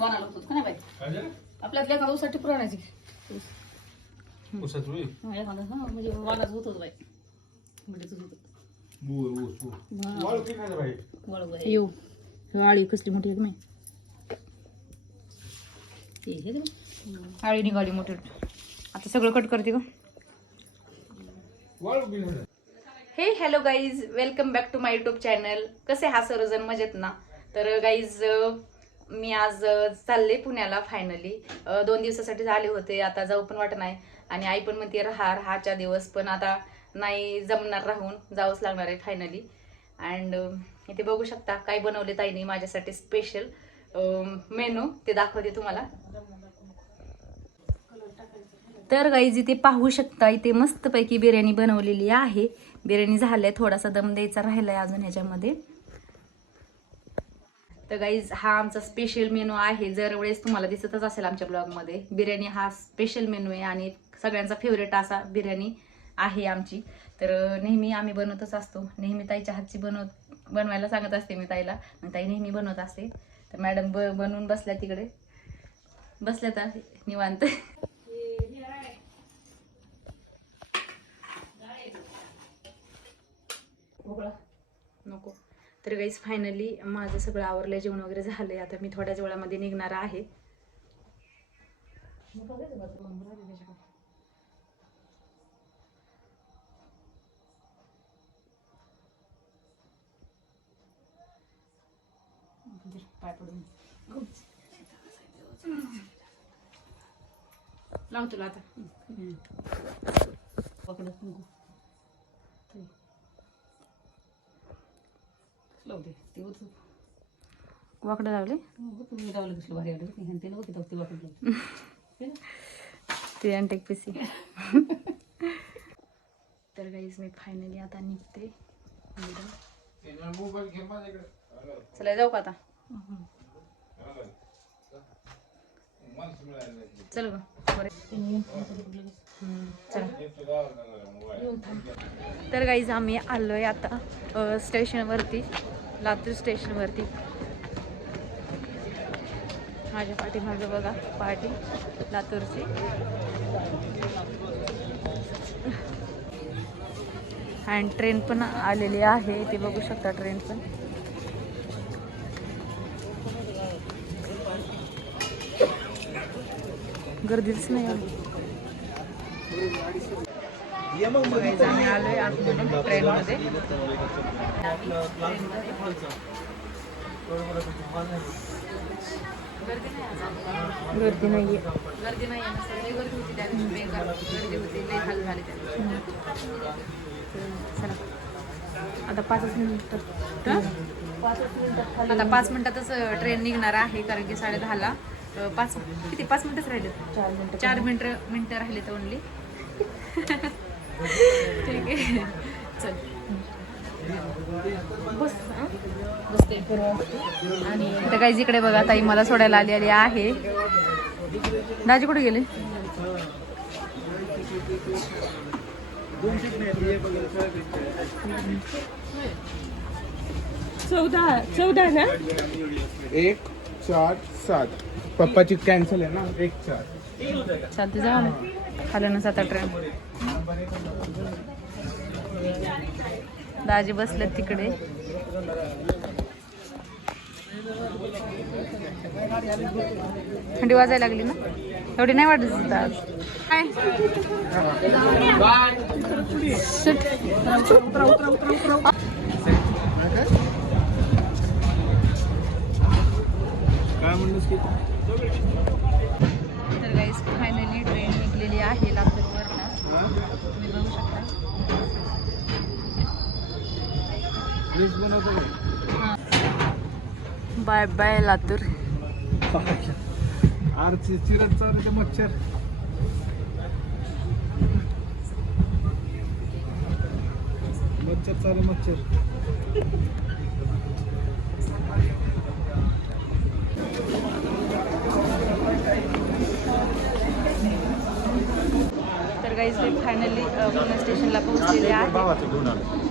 होतं का नाही बाई ऊसाठी होय? एखादा हा म्हणजे वानाच होत होतं बाई म्हणजे तुझं होतं ऊस, ऊस, ऊस. हा. वाळू की नाही रे बाई? वळू बाई. येऊ आळी कसली मोठी आहे नाही हे. आळी निघाली मोठी आता सगळं कट करते का वाळू की नाही? हे hello guys welcome back to my YouTube channel कसे हा सर्वजण मजेत ना तर गाईज मी आज चालले पुण्याला फायनली दोन दिवसासाठी झाले होते आता जाऊ पण वाटत नाही. आणि आई पण म्हणते राहा राहाच्या दिवस पण आता नाही जमणार राहून जावंच लागणार आहे फायनली अँड इथे बघू शकता काय बनवले ताईने माझ्यासाठी स्पेशल मेनू ते दाखवते तुम्हाला. तर गाईज इथे पाहू शकता इथे मस्तपैकी बिर्याणी बनवलेली आहे. बिर्याणी झालंय थोडासा दम द्यायचा राहिला आहे अजून ह्याच्यामध्ये. तर गाईज हा आमचा स्पेशल मेनू आहे. जर वेळेस तुम्हाला दिसतच असेल आमच्या ब्लॉगमध्ये बिर्याणी हा स्पेशल मेनू आहे आणि सगळ्यांचा फेवरेट असा बिर्याणी आहे आमची. तर नेहमी आम्ही बनवतच असतो. नेहमी ताईच्या हातची बनव बनवायला सांगत असते मी ताईला. मग ताई नेहमी बनवत असते. तर मॅडम ब बनवून बसल्या तिकडे. बसल्या तर निवांत. नको. तर गाईज फायनली माझं सगळं आवरलं जेवण वगैरे झालंय. आता मी थोड्याच वेळामध्ये निघणार आहे. पाय पडून लाव तुला आता पकडत नको. ते. लावू दे. ते होतं. वाकडं लावले हो, तुम्ही लावलं कसलं भारी आलं ते. नव्हते ते ना? ते अँटेक पीसी तर गाईज मी फायनली आता निघते. चला जाऊ का आता. चल. तर गाईज आम्ही आलोय आता स्टेशनवरती लातूर स्टेशनवरती. माझ्या पाठीमागं बघा पहाटे लातूरची. अँड ट्रेन पण आलेली आहे ते बघू शकता ट्रेन पण. गर्दीच नाही आम्ही आलोय आतमध्ये ट्रेनमध्ये गर्दी नाहीये गर्दी नाही आहे गर्दी होती त्या दिवशी बेकार गर्दी होती लई हाल झाले त्या. चला आता पाचच मिनिट आता पाच मिनिटातच ट्रेन निघणार आहे कारण की साडे दहाला पाच किती? पाच मिनिटच राहिले चार मिनिट. चार मिनिट मिनिटं राहिले तर ओनली ठीक आहे. चल. बस? बसते. आणि तर काही इकडे बघा ताई मला सोडायला आलेली आहे. दाजी कुठे गेले? चौदा चौदा ना? एक चार सात. पप्पाची कॅन्सल आहे ना? एक चार. चालते जाऊ ना. खाली ना सात आठ ट्रेन दाजी बसलेत तिकडे. थंडी वाजायला लागली ना? एवढी नाही वाटत आज. काय? काय? म्हणलं की? तर फायनली ट्रेन निघलेली आहे. तुम्ही बघू शकता ड्रेस बनवतो बाय बाय लातूर. आरची चिरट चालते मच्छर. मच्छर चाले मच्छर. गाईज मी फायनली पुणे स्टेशनला पोहोचलेले आहे